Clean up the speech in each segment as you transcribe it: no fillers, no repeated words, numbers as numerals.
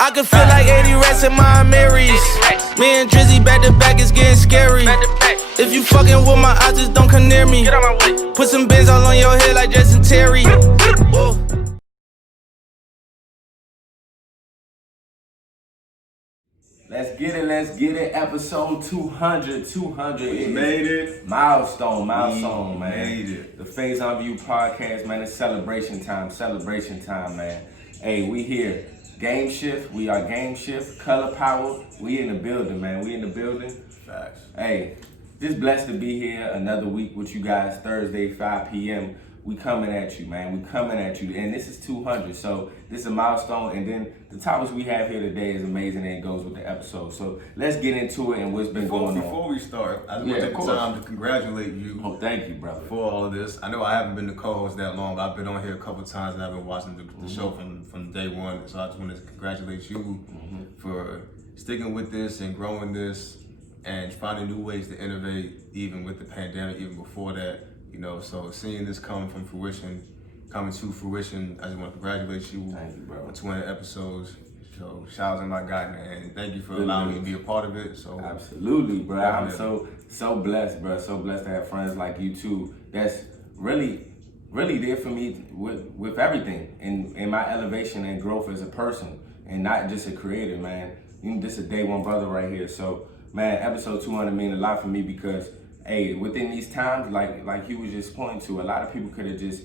I can feel like 80 rats in my Marys. Me and Drizzy back to back, it's getting scary. If you fucking with my eyes, just don't come near me. Put some bins all on your head like Jason Terry. Whoa. Let's get it. Episode 200. We made it. Milestone, man. Made it. The Faison View podcast, man. It's celebration time, man. Hey, we here. Game shift. We are game shift. Color power. We in the building, man. Facts. Hey, just blessed to be here another week with you guys. Thursday, 5 p.m. We coming at you, man. And this is 200. So this is a milestone. And then the topics we have here today is amazing and it goes with the episode. So let's get into it and what's been going on. Before we start, I just want to take the time to congratulate you. Oh, thank you, brother. For all of this. I know I haven't been the co-host that long, but I've been on here a couple of times and I've been watching the show from day one. So I just want to congratulate you for sticking with this and growing this and finding new ways to innovate, even with the pandemic, even before that. You know, so seeing this coming to fruition, I just want to congratulate you. Thank you, bro. On 200 episodes. So shout out to my guy, man. Thank you for allowing me to be a part of it. So absolutely, bro. I'm so blessed, bro. So blessed to have friends like you too. That's really there for me with everything in my elevation and growth as a person, and not just a creator, man. You just a day one brother right here. So, man, episode 200 mean a lot for me because, hey, within these times, like he was just pointing to, a lot of people could have just,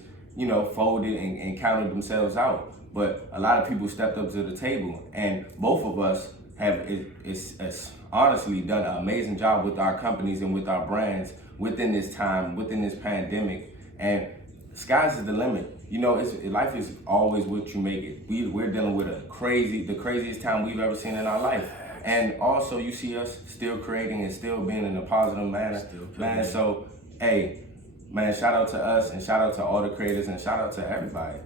folded and counted themselves out. But a lot of people stepped up to the table, and both of us have honestly done an amazing job with our companies and with our brands within this time, within this pandemic. And sky's is the limit. Life is always what you make it. We're dealing with the craziest time we've ever seen in our life. And also, you see us still creating and still being in a positive manner, man. So, hey, man, shout out to us and shout out to all the creators and shout out to everybody.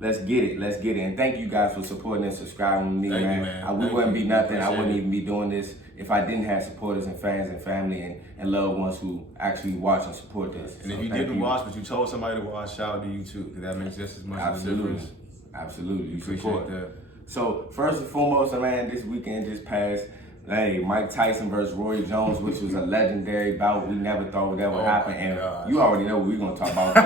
Let's get it. And thank you guys for supporting and subscribing with me, man. We wouldn't be nothing. I wouldn't even be doing this if I didn't have supporters and fans and family and loved ones who actually watch and support this. And if you didn't watch, but you told somebody to watch, shout out to you too, because that makes just as much of a difference. Absolutely. You appreciate that. So first and foremost, man, this weekend just passed. Hey, Mike Tyson versus Roy Jones, which was a legendary bout. We never thought that would happen, and you already know what we're gonna talk about.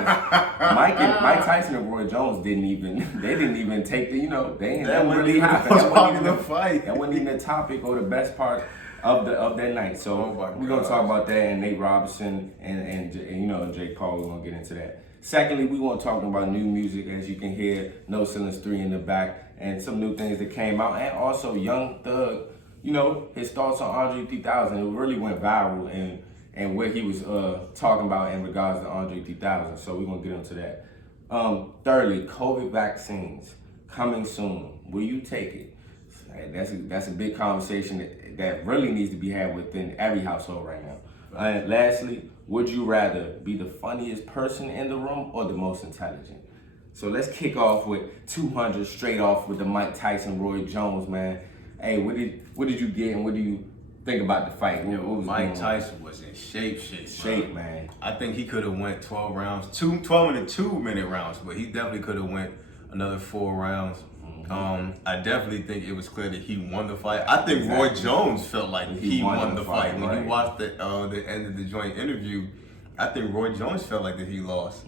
Mike Tyson and Roy Jones didn't even take the, that wasn't really happen. That wasn't even the topic or the best part of that night. So we're gonna talk about that, and Nate Robinson and Jake Paul. We're gonna get into that. Secondly, we want to talk about new music, as you can hear, No Ceilings 3 in the back, and some new things that came out, and also Young Thug, his thoughts on Andre 3000. It really went viral and what he was talking about in regards to Andre 3000. So we're going to get into that. Thirdly, COVID vaccines coming soon. Will you take it? That's a big conversation that really needs to be had within every household right now. And lastly, would you rather be the funniest person in the room or the most intelligent? So let's kick off with 200 straight off with the Mike Tyson, Roy Jones, man. Hey, what did you get and what do you think about the fight? Mike Tyson was in shape, man. I think he could have went 12 rounds, 12 and 2-minute rounds, but he definitely could have went another 4 rounds. I definitely think it was clear that he won the fight. I think Roy Jones felt like he won the fight. When you watched the end of the joint interview, I think Roy Jones felt like that he lost.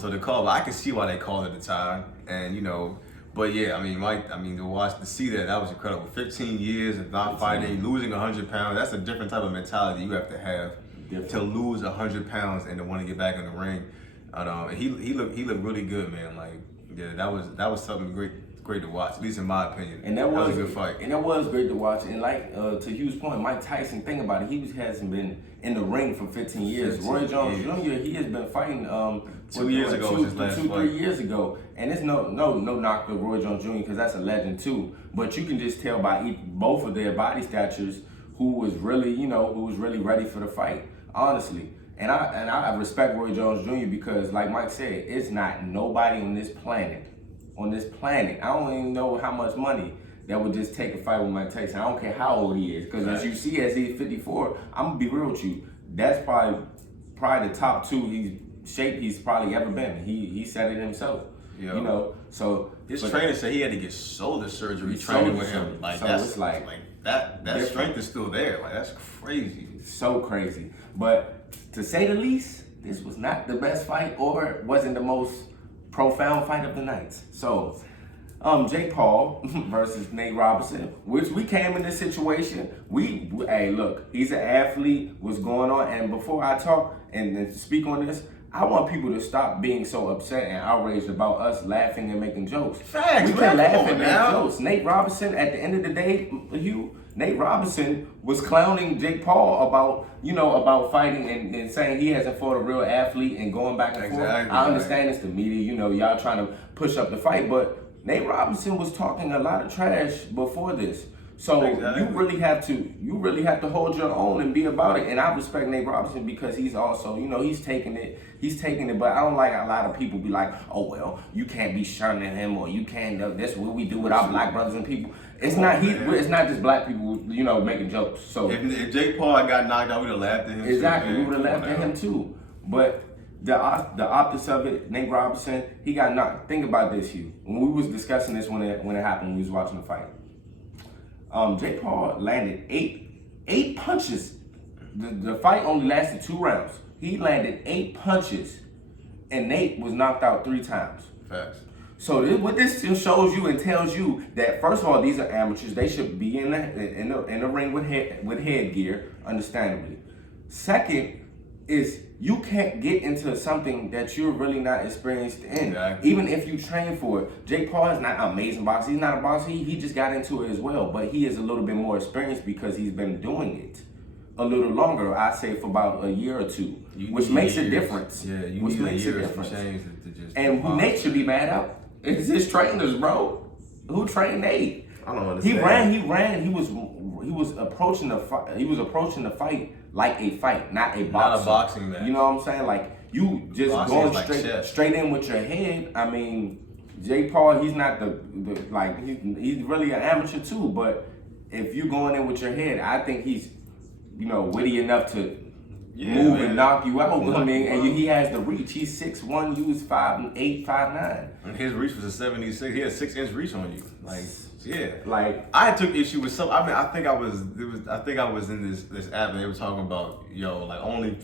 So the call, I can see why they called it at the time, and but yeah, Mike, to see that was incredible. 15 years of not fighting, losing 100 pounds. That's a different type of mentality you have to have to lose 100 pounds and to want to get back in the ring. And he looked really good, man. That was something great to watch, at least in my opinion. And that was a good fight. And that was great to watch. And to Hugh's point, Mike Tyson, think about it, he hasn't been in the ring for 15 years. Roy Jones Jr., he has been fighting 2 years ago, his last fight. 3 years ago. And it's no knock to Roy Jones Jr. because that's a legend too. But you can just tell by both of their body statures who was really ready for the fight, honestly. And I respect Roy Jones Jr. because, like Mike said, it's not nobody on this planet, I don't even know how much money that would just take a fight with Mike Tyson. I don't care how old he is, because as you see, as he's 54, I'm gonna be real with you. That's probably the top two he's probably ever been. He said it himself. Yeah. So his trainer said he had to get shoulder surgery training with him. Like so that's it's like that strength is still there. Like that's crazy. So crazy. But to say the least, this was not the best fight or wasn't the most profound fight of the night. So Jake Paul versus Nate Robinson, which we came in this situation. Hey, look, he's an athlete. What's going on? And before I talk and speak on this, I want people to stop being so upset and outraged about us laughing and making jokes. Facts, we can laugh and make jokes. Nate Robinson, at the end of the day, Nate Robinson was clowning Jake Paul about fighting and saying he hasn't fought a real athlete and going back and forth. I understand it's the media, y'all trying to push up the fight, but Nate Robinson was talking a lot of trash before this. So you really have to hold your own and be about it. And I respect Nate Robinson because he's also, he's taking it, but I don't like a lot of people be like, oh well, you can't be shunning him or you can't, that's what we do with our black brothers and people. It's not just black people, making jokes. So if Jake Paul got knocked out, we'd have laughed at him. Exactly, we would have laughed at him too. But the optics of it, Nate Robinson, he got knocked. Think about this, Hugh. When we was discussing this when it happened, when we was watching the fight. Jake Paul landed eight punches. The fight only lasted 2 rounds. He landed 8 punches, and Nate was knocked out 3 times. Facts. So what this still shows you and tells you that, first of all, these are amateurs. They should be in the ring with headgear, understandably. Second is you can't get into something that you're really not experienced in. Exactly. Even if you train for it. Jake Paul is not an amazing boxer. He's not a boxer. He just got into it as well. But he is a little bit more experienced because he's been doing it a little longer. I say for about a year or 2, which makes a difference. Yeah, you which need makes a year a difference. to just And who Nate should be mad at? It's his trainers, bro. Who trained Nate? I don't understand. He ran. He was approaching the fight. He was approaching the fight like a fight, not a boxing. Not a boxing match. You know what I'm saying? Like you just boxing going like straight in with your head. I mean, Jake Paul, he's not he's really an amateur too. But if you going in with your head, I think he's witty enough to move and knock you out. I mean, and he has the reach. He's 6'1", you was 5'8", 5'9". And his reach was a 76. He had 6-inch reach on you. Yeah. Like I took issue with some. I mean, I think I was in this app and they were talking about only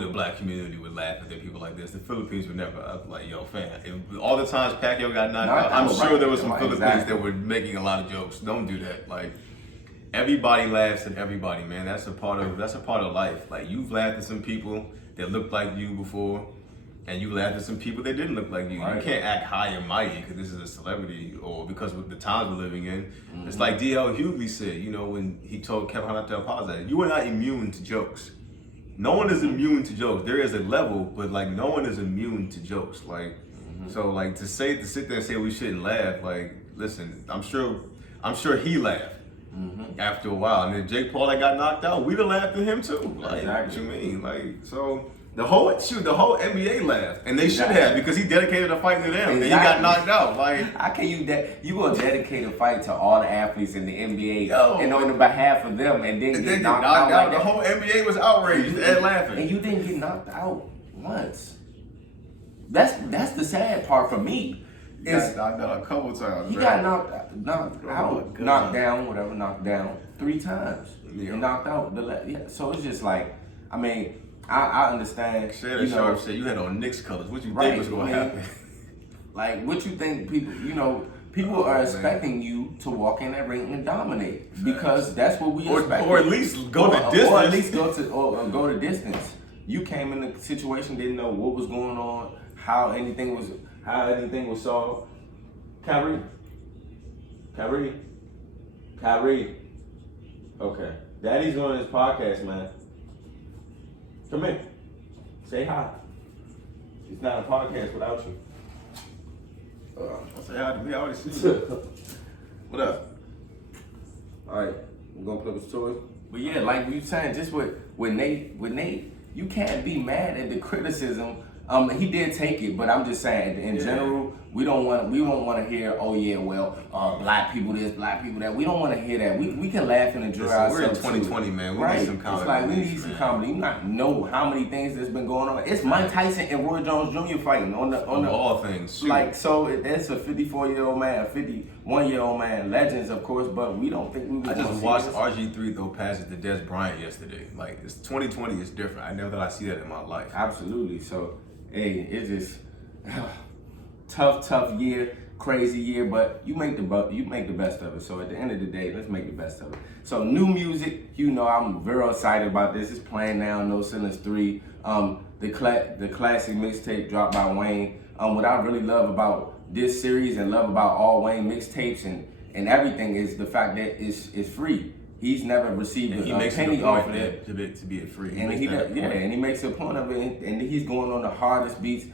the black community would laugh at their people like this. The Philippines would never. I was like, fam. All the times Pacquiao got knocked out, I'm sure there was some Philippines that were making a lot of jokes. Don't do that. Like everybody laughs at everybody, man. That's a part of life. Like you've laughed at some people that looked like you before. And you laughed at some people that didn't look like you. Right. You can't act high and mighty because this is a celebrity or because of the times we're living in. Mm-hmm. It's like D.L. Hughley said, when he told Kevin Hart that you are not immune to jokes. No one is immune to jokes. There is a level, but no one is immune to jokes. So to sit there and say we shouldn't laugh. Listen, I'm sure he laughed after a while. And then Jake Paul that got knocked out, we'd have laughed at him too. Exactly. What you mean? So. The whole NBA laughed, and they should have because he dedicated a fight to them, and he got knocked out. How can you gonna dedicate a fight to all the athletes in the NBA and on the behalf of them, and then get knocked out? Like the whole NBA was outraged and laughing, and you didn't get knocked out once. That's the sad part for me. He got knocked out a couple times. He got knocked down 3 times, and knocked out. So it's just I understand. Sharp said you had on Knicks colors. What you think was going to happen? What you think people are expecting you to walk in that ring and dominate because that's what we expect. Or at least go the distance. Or at least go the distance. You came in the situation, didn't know what was going on, how anything was solved. Kyrie. Okay. Daddy's on his podcast, man. Come in. Say hi. It's not a podcast without you. I say hi to me. I already see you. What up? All right. We're going to play with toys. But yeah, like we were saying, just with Nate, you can't be mad at the criticism He did take it, but I'm just saying in general, we don't want to hear, oh yeah, well, black people this, black people that. We don't want to hear that. We can laugh and enjoy ourselves. We're in 2020, man. We right. need some comedy. It's like we need some comedy. You not know how many things that's been going on. It's Mike Tyson and Roy Jones Jr. fighting on the all things. Shoot. Like so, that's a 54-year-old man, a 51-year-old man, legends of course, but we don't think we. I just watched RG3 throw passes to Des Bryant yesterday. Like it's 2020 is different. I never thought I'd see that in my life. Absolutely. So, hey, it's just tough year, crazy year, but you make the best of it. So at the end of the day, let's make the best of it. So new music, I'm very excited about this. It's playing now, No Ceilings 3. The classic mixtape dropped by Wayne. What I really love about this series and love about all Wayne mixtapes and everything is the fact that it's free. He's never received a penny off of it to be it free. And he makes a point of it, and he's going on the hardest beats.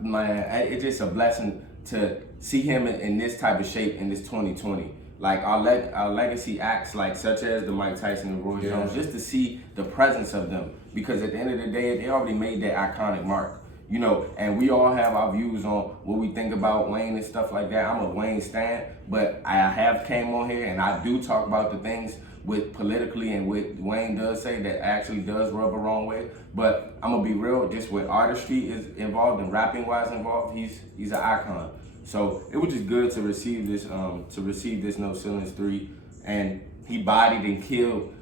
Man, it's just a blessing to see him in this type of shape in this 2020. Like our legacy acts, like such as the Mike Tyson and Roy Jones, just to see the presence of them, because at the end of the day, they already made that iconic mark. And we all have our views on what we think about Wayne and stuff like that. I'm a Wayne stan, but I have came on here and I do talk about the things with politically and what Wayne does say that actually does rub a wrong way. But I'm gonna be real, just with artistry is involved and rapping wise involved, he's an icon. So it was just good to receive this No Ceilings 3, and he bodied and killed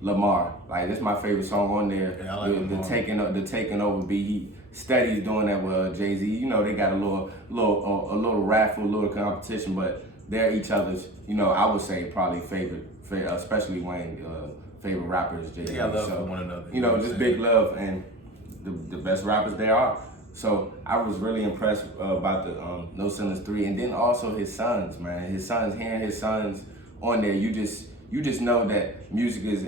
Lamar. Like that's my favorite song on there. Yeah, I like the taking over beat. He steady's doing that with Jay-Z. They got a little raffle, a little competition, but they're each other's. I would say probably favorite, especially Wayne. Favorite rappers, Jay-Z. Yeah, love for one another. Just big love and the best rappers there are. So I was really impressed about the No Ceilings 3, and then also his sons, man. Hearing his sons on there, you just know that music is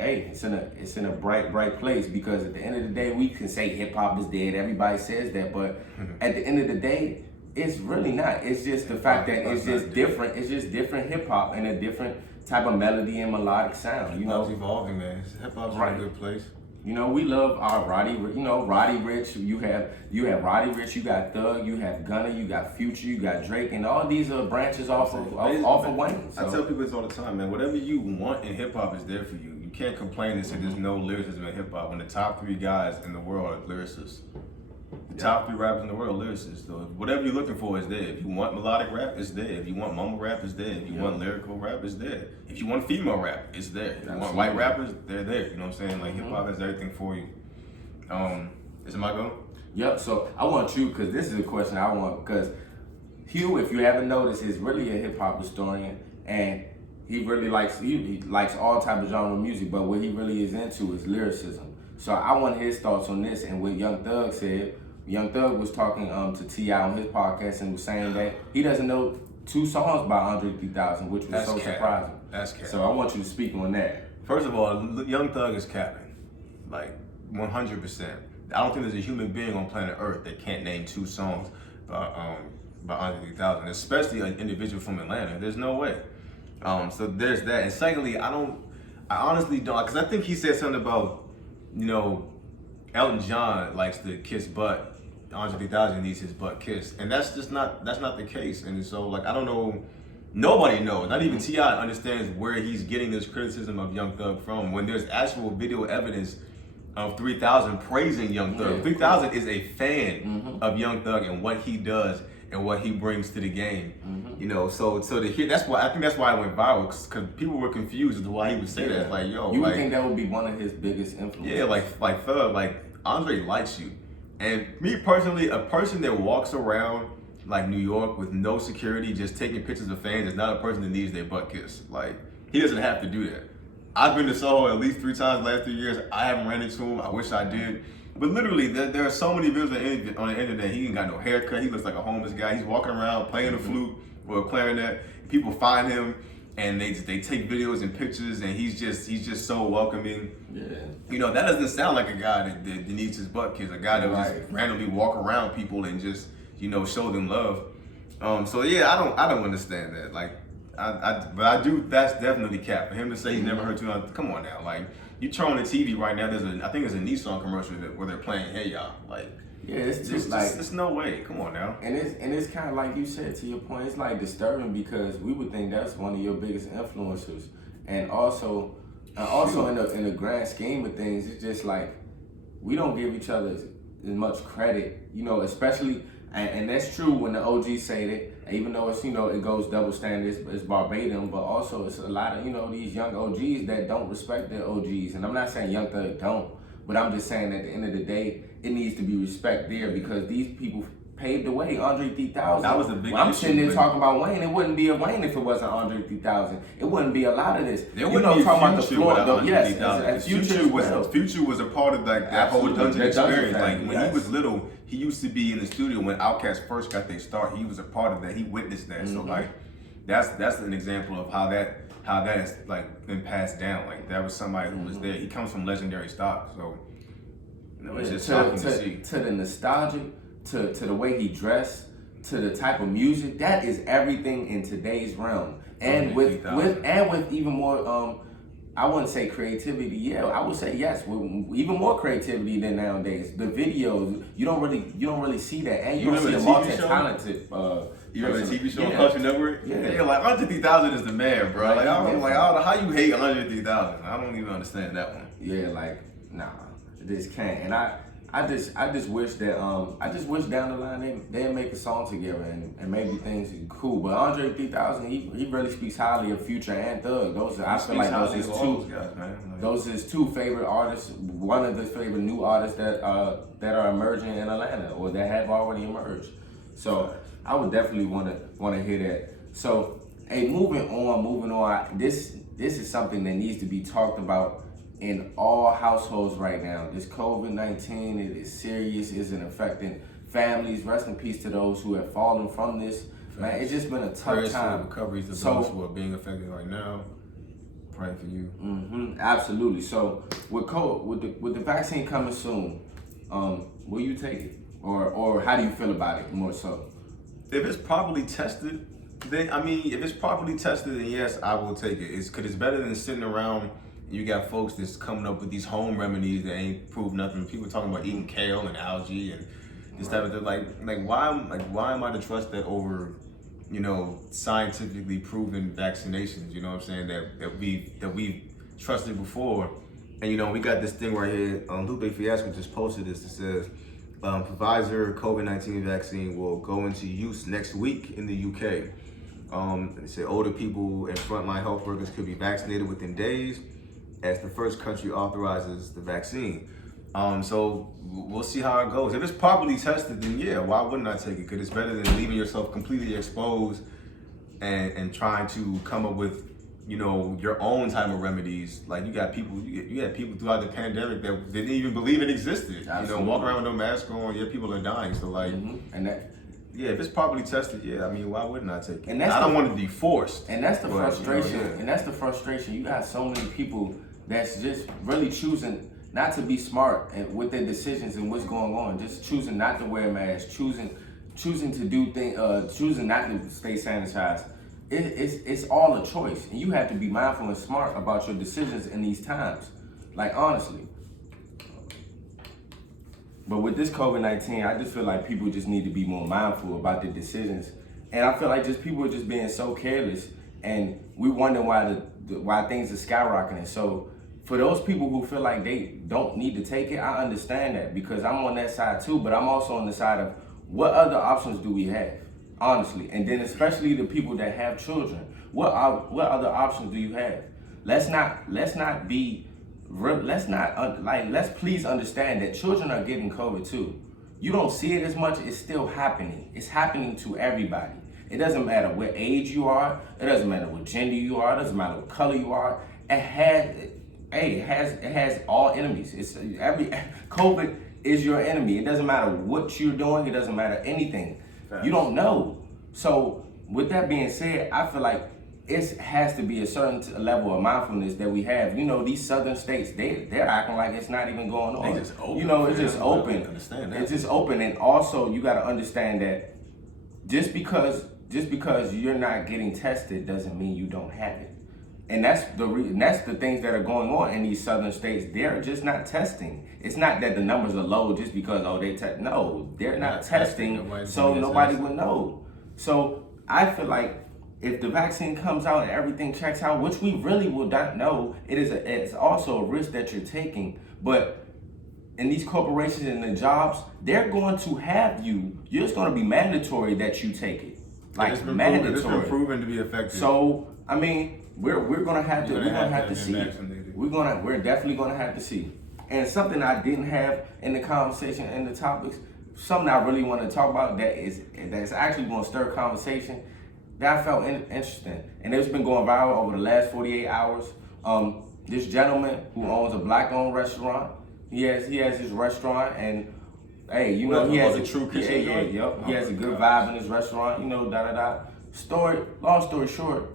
it's in a bright place, because at the end of the day, we can say hip hop is dead. Everybody says that, but at the end of the day, it's really not. It's just the fact that it's just different. It's just different hip hop and a different type of melody and melodic sound. Hip hop's evolving, man. Hip hop's in a good place. We love our Roddy Ricch. You have Roddy Ricch, you got Thug, you have Gunna, you got Future, you got Drake, and all these are branches off of Wayne. So. I tell people this all the time, man. Whatever you want in hip hop is there for you. You can't complain and say there's no lyricism in hip hop when the top 3 guys in the world are lyricists. The top 3 rappers in the world are lyricists. So whatever you're looking for is there. If you want melodic rap, it's there. If you want mumble rap, it's there. If you want lyrical rap, it's there. If you want female rap, it's there. If you want white rappers, they're there. You know what I'm saying? Like hip hop has everything for you. Is it my go? Yep. So I want you, because this is a question I want, because Hugh, if you haven't noticed, is really a hip hop historian, and he really likes all type of genre music, but what he really is into is lyricism. So I want his thoughts on this and what Young Thug said. Young Thug was talking to T.I. on his podcast and was saying that he doesn't know 2 songs by Andre 3000, which was surprising. That's cap. So I want you to speak on that. First of all, Young Thug is capping, like 100%. I don't think there's a human being on planet Earth that can't name 2 songs by Andre 3000, especially an individual from Atlanta. There's no way. So there's that. And secondly, I honestly don't, because I think he said something about, Elton John likes to kiss butt. Andre 3000 needs his butt kissed, and that's not the case. And so, I don't know, nobody knows, not even T.I. understands where he's getting this criticism of Young Thug from, when there's actual video evidence of 3000 praising Young Thug. 3000 is a fan of Young Thug and what he does and what he brings to the game. So to hear, I think that's why it went viral, because people were confused as to why he would say that. Like, yo, you would think that would be one of his biggest influences. Yeah, like Thug, Andre likes you. And me personally, a person that walks around like New York with no security, just taking pictures of fans, is not a person that needs their butt kissed. Like, he doesn't have to do that. I've been to Soho at least 3 times the last 3 years. I haven't ran into him. I wish I did. But literally, there are so many videos on the internet. He ain't got no haircut. He looks like a homeless guy. He's walking around playing the flute or a clarinet. People find him and they take videos and pictures, and he's just so welcoming. Yeah. That doesn't sound like a guy that needs his butt kissed. A guy that would just randomly walk around people and just show them love. So yeah, I don't understand that. But I do. That's definitely cap for him to say he's never heard 200. Come on now, you turn on the TV right now. I think there's a Nissan commercial where they're playing Hey Ya. Like, yeah, it's just like there's no way. Come on now. And it's kind of like you said, to your point. It's like disturbing because we would think that's one of your biggest influencers, and also in the grand scheme of things, it's just like we don't give each other as much credit, especially. And that's true when the OGs say that, even though it's, it goes double standards, it's verbatim, but also it's a lot of, these young OGs that don't respect their OGs. And I'm not saying Young Thug don't, but I'm just saying at the end of the day, it needs to be respect there because these people paved the way. Andre 3000. That was the big I'm issue, sitting there but- talking about Wayne. It wouldn't be a Wayne if it wasn't Andre 3000. It wouldn't be a lot of this. There wouldn't be talking about the Future floor. without Yes, 150,000. and Future was a part of like that whole Absolutely. dungeon That dungeon experience. family, Like when yes. he was little, he used to be in the studio when Outkast first got their start. He was a part of that. He witnessed that. So like that's an example of how that has like been passed down. Like that was somebody who was there. He comes from legendary stock. So it's just shocking to see. To the nostalgia, to the way he dressed, to the type of music, that is everything in today's realm. And with even more I wouldn't say creativity, I would say yes, with even more creativity than nowadays. The videos, you don't really see that, and you don't see a multi-talented You remember the TV show on Yeah. Culture Network? Yeah. Like 150,000 is the man, bro. Like I don't Yeah. know how you hate 150,000. I don't even understand that one. Yeah, like nah, this can't. And I just wish that down the line they make a song together and maybe things are cool. But Andre 3000, he really speaks highly of Future and Thug. I feel like those are his two favorite artists. One of his favorite new artists that are emerging in Atlanta or that have already emerged. So I would definitely want to hear that. So hey, moving on. This is something that needs to be talked about in all households right now. This COVID-19, it is serious, it's affecting families. Rest in peace to those who have fallen from this. Man, it's just been a tough time. Recovery to those who are being affected right now. Praying for you. Absolutely. So with the vaccine coming soon, will you take it? Or how do you feel about it more so? If it's properly tested, then if it's properly tested, then yes, I will take it. It's better than sitting around. You got folks that's coming up with these home remedies that ain't proved nothing. People talking about eating kale and algae and this type of thing. Like why am I to trust that over, scientifically proven vaccinations? You know what I'm saying, that we've trusted before. And we got this thing right here. Lupe Fiasco just posted this. It says Pfizer COVID-19 vaccine will go into use next week in the UK. They say older people and frontline health workers could be vaccinated within days, as the first country authorizes the vaccine. So we'll see how it goes. If it's properly tested, then yeah, why wouldn't I take it? Because it's better than leaving yourself completely exposed and trying to come up with, your own type of remedies. Like you had people throughout the pandemic that didn't even believe it existed. Absolutely. Walking around with no mask on, people are dying. So And that. yeah, if it's properly tested, why wouldn't I take it? And I don't want to be forced. And that's the frustration. yeah. And that's the frustration. You got so many people that's just really choosing not to be smart and with their decisions and what's going on. Just choosing not to wear a mask, choosing to do things, choosing not to stay sanitized. It's all a choice, and you have to be mindful and smart about your decisions in these times. Like honestly. But with this COVID-19, I just feel like people just need to be more mindful about their decisions. And I feel like people are just being so careless, and we wonder why things are skyrocketing. So for those people who feel like they don't need to take it, I understand that because I'm on that side too, but I'm also on the side of what other options do we have, honestly? And then especially the people that have children, what other options do you have? Let's please understand that children are getting COVID too. You don't see it as much, it's still happening. It's happening to everybody. It doesn't matter what age you are, it doesn't matter what gender you are, it doesn't matter what color you are. It has all enemies. COVID is your enemy. It doesn't matter what you're doing, it doesn't matter anything. Facts. You don't know. So with that being said, I feel like it has to be a certain level of mindfulness that we have. These southern states, they're acting like it's not even going on. They just open. It's just open. Understand that. It's just open, and also you got to understand that just because you're not getting tested doesn't mean you don't have it. And that's the things that are going on in these southern states. They're just not testing. It's not that the numbers are low just because they test. No, they're not testing, so nobody would know. So I feel like if the vaccine comes out and everything checks out, which we really will not know, it's also a risk that you're taking. But in these corporations and the jobs, they're going to have you. It's going to be mandatory that you take it. Like it's been mandatory. It's been proven to be effective. So I mean, we're gonna have to see. We're definitely gonna have to see. And something I didn't have in the conversation and the topics, something I really want to talk about that's actually going to stir conversation that I felt interesting, and it's been going viral over the last 48 hours. This gentleman who owns a black-owned restaurant, he has his restaurant, and hey, you know, he has a true kitchen. He has a good vibe in his restaurant. You know, Long story short,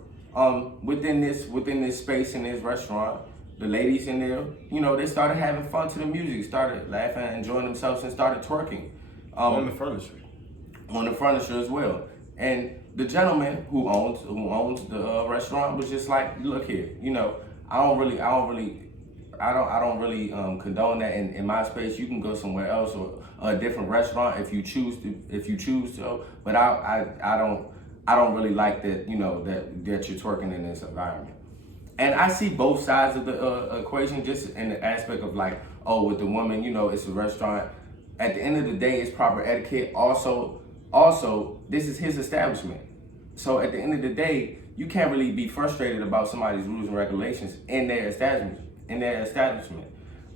within this space in his restaurant, the ladies in there, you know, they started having fun to the music, started laughing, enjoying themselves, and started twerking. On the furniture. On the furniture as well. And the gentleman who owns the restaurant was just like, look here, you know, I don't really condone that in my space. You can go somewhere else or a different restaurant if you choose to. But I don't really like that, you know, that you're twerking in this environment. And I see both sides of the equation, just in the aspect of like, oh, with the woman, you know, it's a restaurant. At the end of the day, it's proper etiquette. Also, this is his establishment. So at the end of the day, you can't really be frustrated about somebody's rules and regulations in their establishment.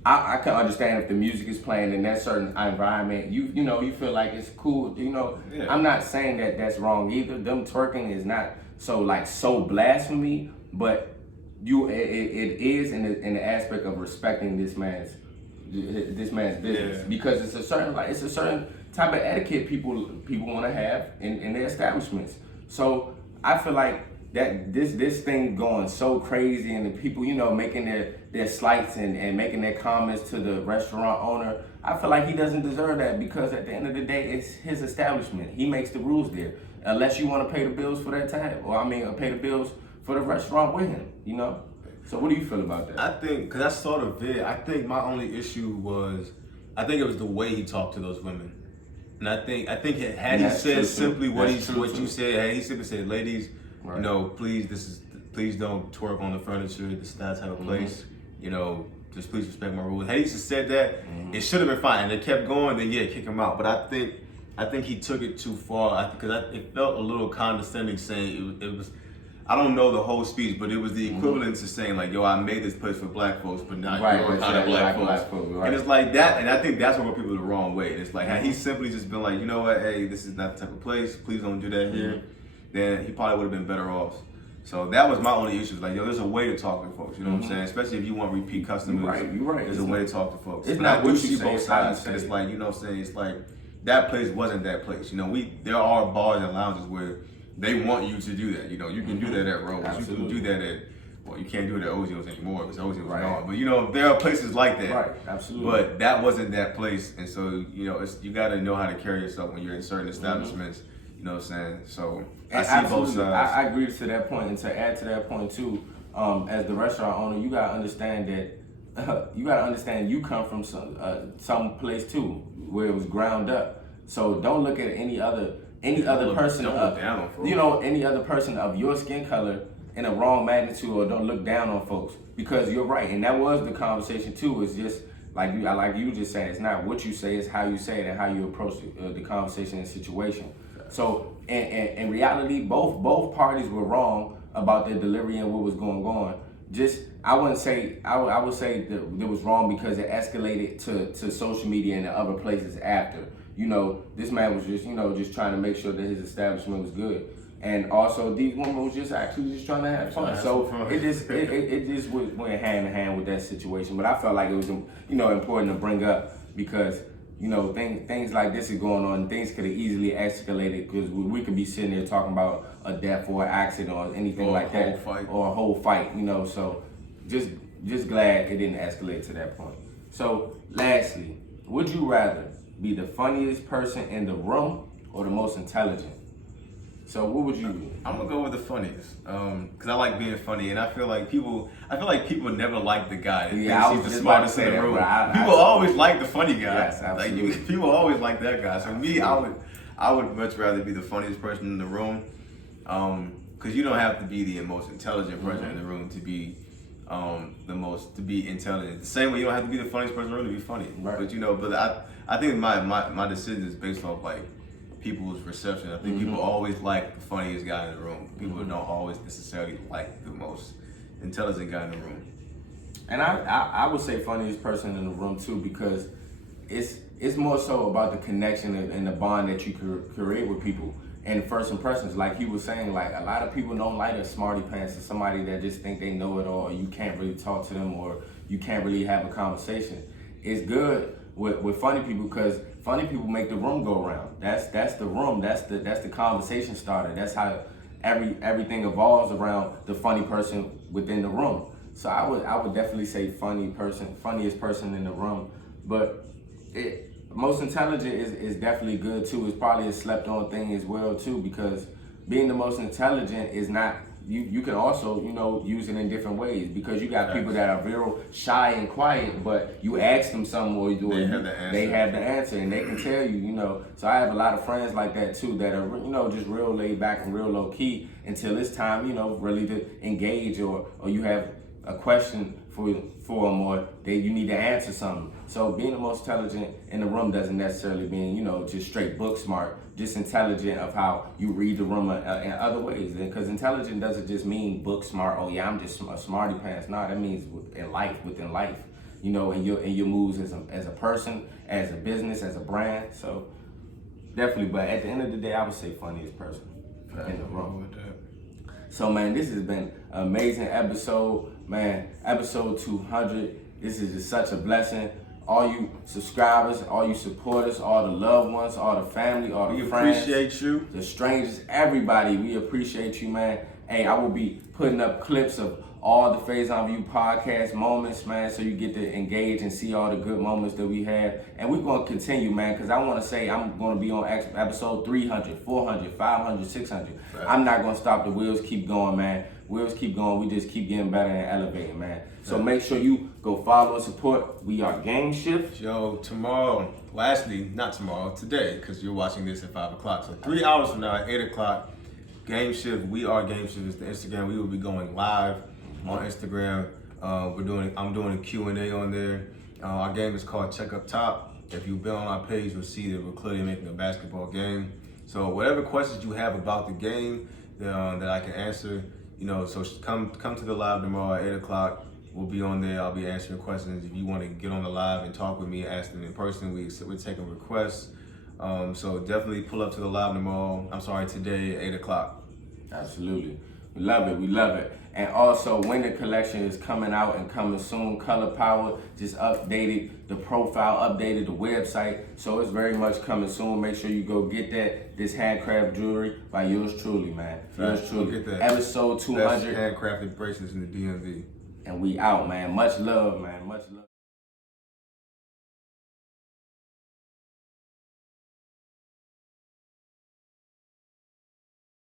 I can understand if the music is playing in that certain environment, you feel like it's cool. You know, yeah. I'm not saying that that's wrong either. Them twerking is not so blasphemy, but it is in the aspect of respecting this man's business, because it's a certain type of etiquette people want to have in their establishments. So I feel like that this thing going so crazy, and the people, you know, making their slights and making their comments to the restaurant owner, I feel like he doesn't deserve that, because at the end of the day, it's his establishment. He makes the rules there, unless you want to pay the bills for that time, or pay the bills for the restaurant with him, you know? So what do you feel about that? I think, because I saw the vid, I think my only issue was, it was the way he talked to those women. And I think had he said simply what you said, had he simply said, ladies, right, you know, please don't twerk on the furniture, this is not type of place, you know, just please respect my rules. Had he just said that, it should have been fine. And they kept going, then kick him out. But I think he took it too far, because it felt a little condescending, saying it was, I don't know the whole speech, but it was the equivalent to saying like, yo, I made this place for black folks, but not you're kind of black folks. Right. And it's like that, and I think that's what people the wrong way. It's like, had he simply just been like, you know what, hey, this is not the type of place, please don't do that here, then he probably would have been better off. So that was my only issue. Like, yo, there's a way to talk to folks, you know what I'm saying? Especially if you want repeat customers. You're right. There's a way to talk to folks. It's not what you see both sides. It's like, you know what I'm saying? It's like, that place wasn't that place. You know, there are bars and lounges where they want you to do that. You know, you can do that at Rose. Absolutely. You can do that at, well, you can't do it at Ozio's anymore because Ozio's gone. But, you know, there are places like that. Right, absolutely. But that wasn't that place. And so, you know, you got to know how to carry yourself when you're in certain establishments. You know what I'm saying? So, I see both sides. I agree to that point. And to add to that point, too, as the restaurant owner, you got to understand that you come from some place, too, where it was ground up. So don't look at any other person of your skin color in a wrong magnitude, or don't look down on folks, because you're right. And that was the conversation too. It's just like you just said, it's not what you say, it's how you say it and how you approach the conversation and situation. So in reality, both parties were wrong about their delivery and what was going on. I would say that it was wrong because it escalated to social media and the other places after. You know, this man was just trying to make sure that his establishment was good. And also, these women was just trying to have fun. So it just went hand in hand with that situation. But I felt like it was, important to bring up, because, things like this is going on. Things could have easily escalated, because we could be sitting there talking about a death or an accident or anything like that, or a whole fight. So just glad it didn't escalate to that point. So lastly, would you rather be the funniest person in the room or the most intelligent? So what would you do? I'm gonna go with the funniest, cause I like being funny, and I feel like people never like the guy that Yeah, I thinks was he's the just about to smartest say in the that, room. bro. People always like the funny guy. Yes, absolutely. Like people always like that guy. So me, I would much rather be the funniest person in the room, cause you don't have to be the most intelligent person in the room to be to be intelligent. The same way you don't have to be the funniest person in the room to be funny. Right. But I think my decision is based off like people's reception. I think people always like the funniest guy in the room. People don't always necessarily like the most intelligent guy in the room. And I would say funniest person in the room too, because it's more so about the connection and the bond that you create with people. And first impressions, like he was saying, like a lot of people don't like a smarty pants or somebody that just think they know it all, or you can't really talk to them, or you can't really have a conversation. It's good with funny people because funny people make the room go around. That's the room. That's the conversation starter. That's how everything evolves around the funny person within the room. So I would definitely say funniest person in the room. But most intelligent is definitely good too. It's probably a slept on thing as well too, because being the most intelligent is not, you can also, use it in different ways, because you got people that are real shy and quiet, but you ask them something or they have the answer and they can tell you, So I have a lot of friends like that too that are, just real laid back and real low key until it's time, really to engage or you have a question for them, or you need to answer something. So being the most intelligent in the room doesn't necessarily mean, just straight book smart, just intelligent of how you read the room in other ways. Because intelligent doesn't just mean book smart, oh yeah, I'm just a smarty pants. No, that means within life, in your moves as a person, as a business, as a brand. So definitely, but at the end of the day, I would say funniest person in the room. So man, this has been an amazing episode, man. Episode 200. This is just such a blessing. All you subscribers, all you supporters, all the loved ones, all the family, all the friends. We appreciate you. The strangers, everybody, we appreciate you, man. Hey, I will be putting up clips of all the Faison View podcast moments, man, so you get to engage and see all the good moments that we have. And we're going to continue, man, because I want to say I'm going to be on episode 300, 400, 500, 600. Right. I'm not going to stop. The wheels keep going, man. Wheels keep going. We just keep getting better and elevating, man. So make sure you go follow and support. We are Game Shift. Yo, tomorrow, well, actually, not tomorrow, today, because you're watching this at 5 o'clock. So 3 hours from now at 8 o'clock, Game Shift, We Are Game Shift is the Instagram. We will be going live on Instagram. I'm doing a Q&A on there. Our game is called Check Up Top. If you've been on our page, you'll see that we're clearly making a basketball game. So whatever questions you have about the game that I can answer, so come to the live tomorrow at 8 o'clock. We'll be on there. I'll be answering questions. If you want to get on the live and talk with me, ask them in person. We're taking requests. So definitely pull up to the live today at 8 o'clock. Absolutely. We love it. And also, when the collection is coming out and coming soon, Color Power just updated the profile, updated the website. So it's very much coming soon. Make sure you go get this handcraft jewelry by yours truly, man. Yours truly. Get that. Episode 200. Best handcrafted bracelets in the DMV. And we out, man. Much love, man. Much love.